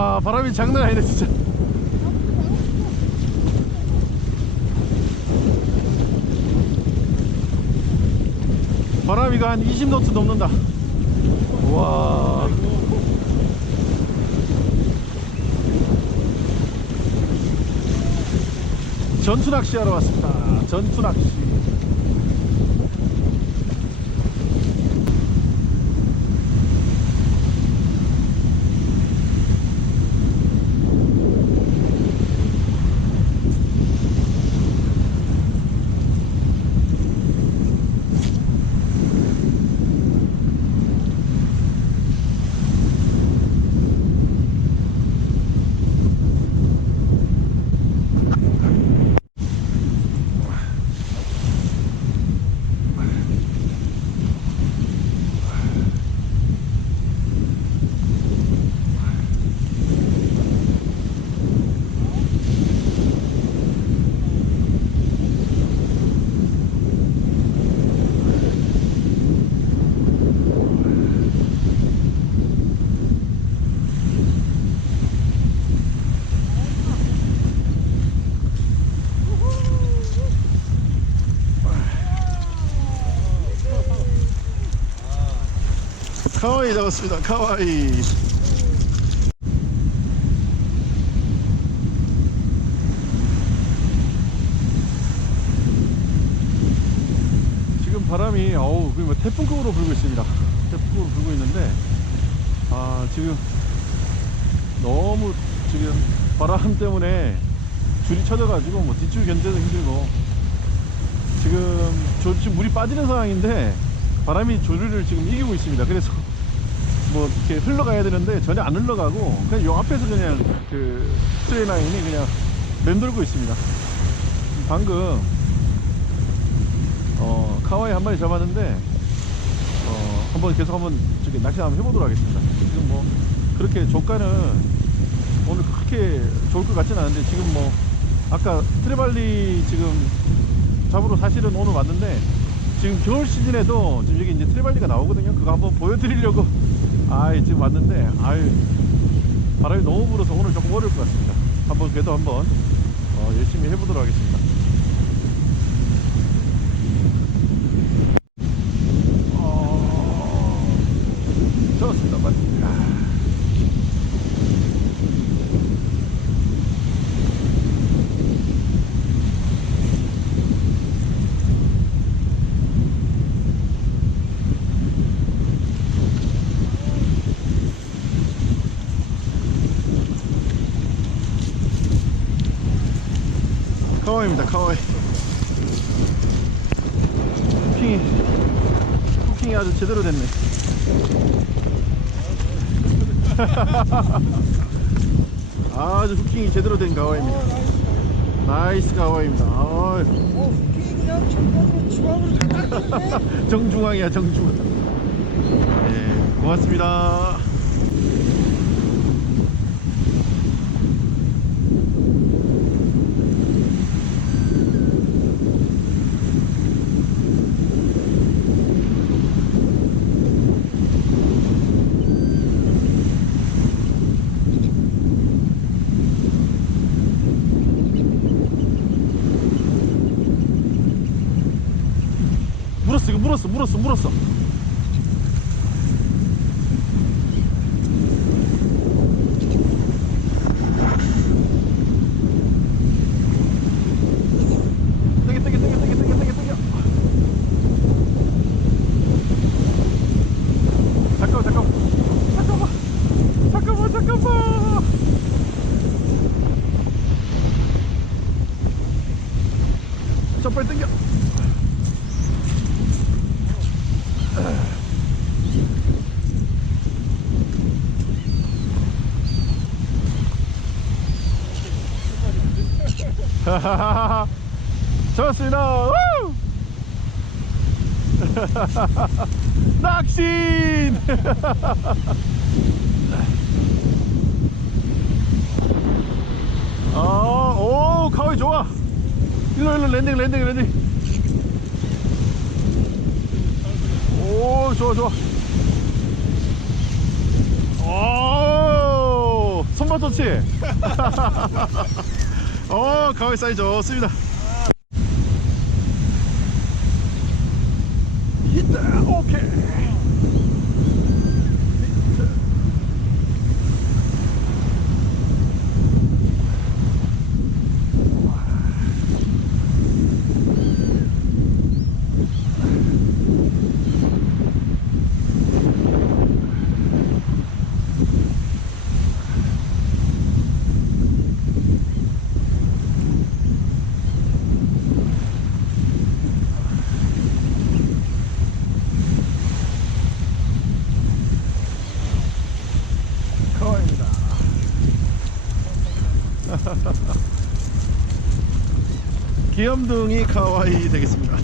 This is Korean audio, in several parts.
와 바람이 장난 아니네 진짜. 바람이가 한 20노트 넘는다. 와. 전투 낚시 하러 왔습니다. 전투 낚시 카와이 잡았습니다. 카와이. 지금 바람이 어우 뭐 태풍급으로 불고 있습니다. 태풍급으로 불고 있는데 아 지금 너무 지금 바람 때문에 줄이 쳐져가지고 뭐 뒷줄 견제도 힘들고 지금 저 지금 물이 빠지는 상황인데 바람이 조류를 지금 이기고 있습니다. 그래서 뭐 이렇게 흘러가야 되는데 전혀 안 흘러가고 그냥 요 앞에서 그냥 그 트레이 라인이 그냥 맴돌고 있습니다. 방금 어 카와이 한 마리 잡았는데 어 한번 계속 한번 저기 낚시 한번 해보도록 하겠습니다. 지금 뭐 그렇게 조가는 오늘 그렇게 좋을 것 같지는 않은데 지금 뭐 아까 트레발리 지금 잡으러 사실은 오늘 왔는데 지금 겨울 시즌에도 지금 여기 이제 트레발리가 나오거든요. 그거 한번 보여드리려고 아 지금 왔는데 아유 바람이 너무 불어서 오늘 조금 어려울 것 같습니다. 한번 그래도 한번 어, 열심히 해보도록 하겠습니다. 어, 좋습니다. 맞습니다. 카와이입니다 카와이. 쿠킹이 쿠킹이 아주 제대로 됐네. 아주 쿠킹이 제대로 된 카와이입니다. 나이스 카와이입니다. 아, 어, 그게 그냥 전반으로 중앙으로 다 정중앙이야 정중앙. 네 고맙습니다 물었어 이거 물었어 물었어 물었어. 잠깐만 잠깐만 잠깐만 잠깐만 자 빨리 땡겨 좋습니다. 우! 낚시! 아, 오, 가위 좋아. 일로 일로 랜딩 랜딩 랜딩. 오, 좋아 좋아. 오, 손 손맛 좋지? 어 가위 사이즈 좋습니다. 귀염둥이 카와이 되겠습니다.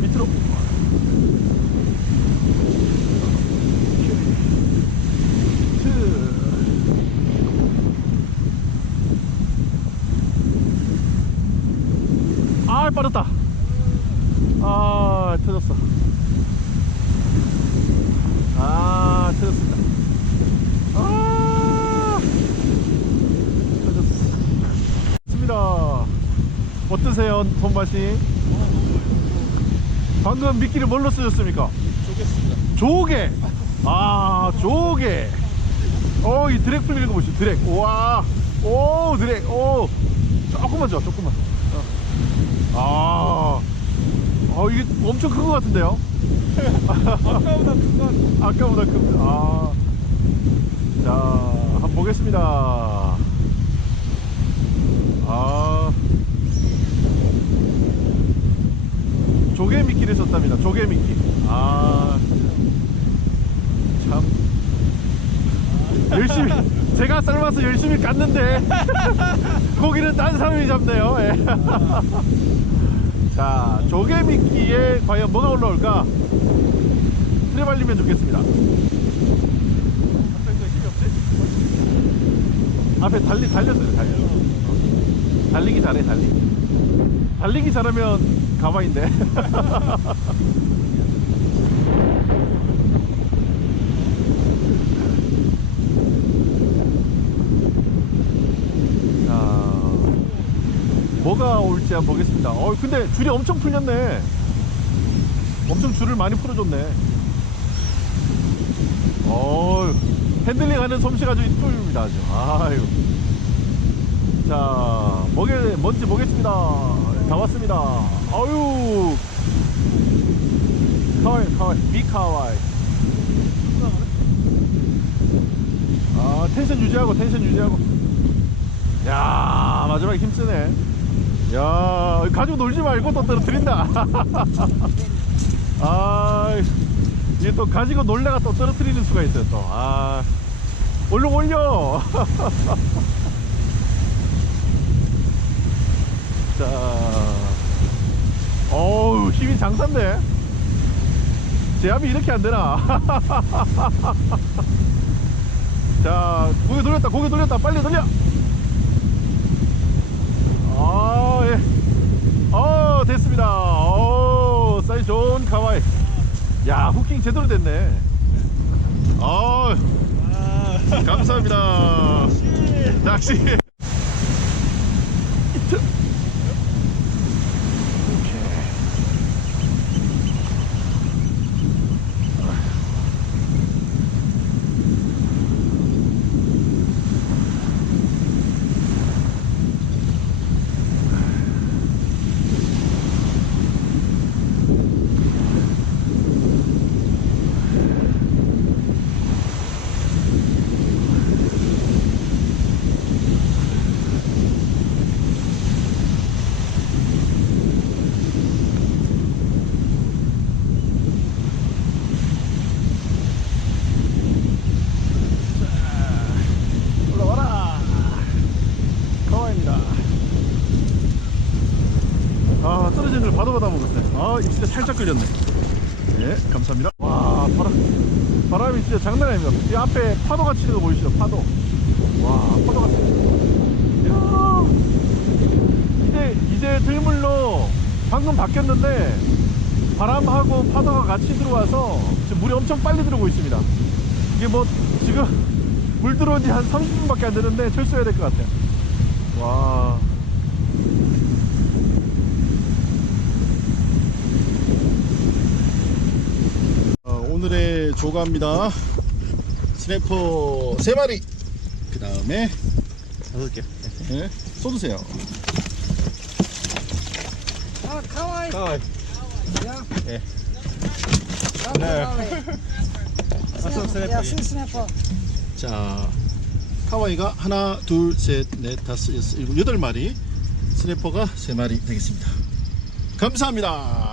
밑으로. 트. 아 빠졌다 아 터졌어. 아 터졌습니다. 아 터졌습니다. 어떠세요 손맛이? 방금 미끼를 뭘로 쓰셨습니까? 좋겠습니다. 조개? 아 조개. 어이 드랙 풀리는 거 보시죠 드랙. 우와. 오 드랙. 오. 조금만 줘 조금만. 어. 아 어, 이게 엄청 큰거 같은데요? 아까보다 큰건 아까보다 큽니다 아. 자 한번 보겠습니다. 아. 조개 미끼를 썼답니다. 조개 미끼. 아 참. 열심히 제가 삶아서 열심히 깠는데 고기는 딴 사람이 잡네요. 예. 자 조개 미끼에 과연 뭐가 올라올까? 트레발리면 좋겠습니다? 앞에 달리 달렸어요 달려. 달리기 잘해 달리기 달리기 잘하면 가만인데 뭐가 올지 한번 보겠습니다. 어 근데 줄이 엄청 풀렸네. 엄청 줄을 많이 풀어줬네. 어 핸들링하는 솜씨가 아주 이쁩니다 아주. 아유. 자 뭐게 뭔지 보겠습니다. 다 왔습니다. 아유. 카와이 카와이. 미카와이. 아 텐션 유지하고 텐션 유지하고. 야 마지막에 힘쓰네 야 가지고 놀지 말고 또 떨어뜨린다. 아 이게 또 가지고 놀래가 또 떨어뜨리는 수가 있어요 또아 얼른 올려. 자 어우 힘이 장산데. 제압이 이렇게 안 되나? 자 고개 돌렸다 고개 돌렸다. 빨리 돌려. 아, 예. 어, 됐습니다. 어, 사이즈 좋은 카와이. 야, 후킹 제대로 됐네. 어, 아, 감사합니다. 낚시. 아 입술에 살짝 걸렸네. 예 감사합니다. 와 바람 바람이 진짜 장난 아닙니다. 이 앞에 파도가 치는 거 보이시죠? 파도. 와 파도가 치는 거 이제 이제 들물로 방금 바뀌었는데 바람하고 파도가 같이 들어와서 지금 물이 엄청 빨리 들어오고 있습니다. 이게 뭐 지금 물 들어온 지 한 30분밖에 안 되는데 철수해야 될 것 같아요. 와. 오늘의 조가입니다. 스냅퍼 3마리. 그 다음에 다섯 개. 네, 쏟으세요. 아, 카와이. 아, 야. 예. 네. 야, 신 스냅퍼. 자, 카와이가 하나, 둘, 셋, 넷, 다섯, 여섯, 일곱, 여덟 마리. 스냅퍼가 3마리 되겠습니다. 감사합니다.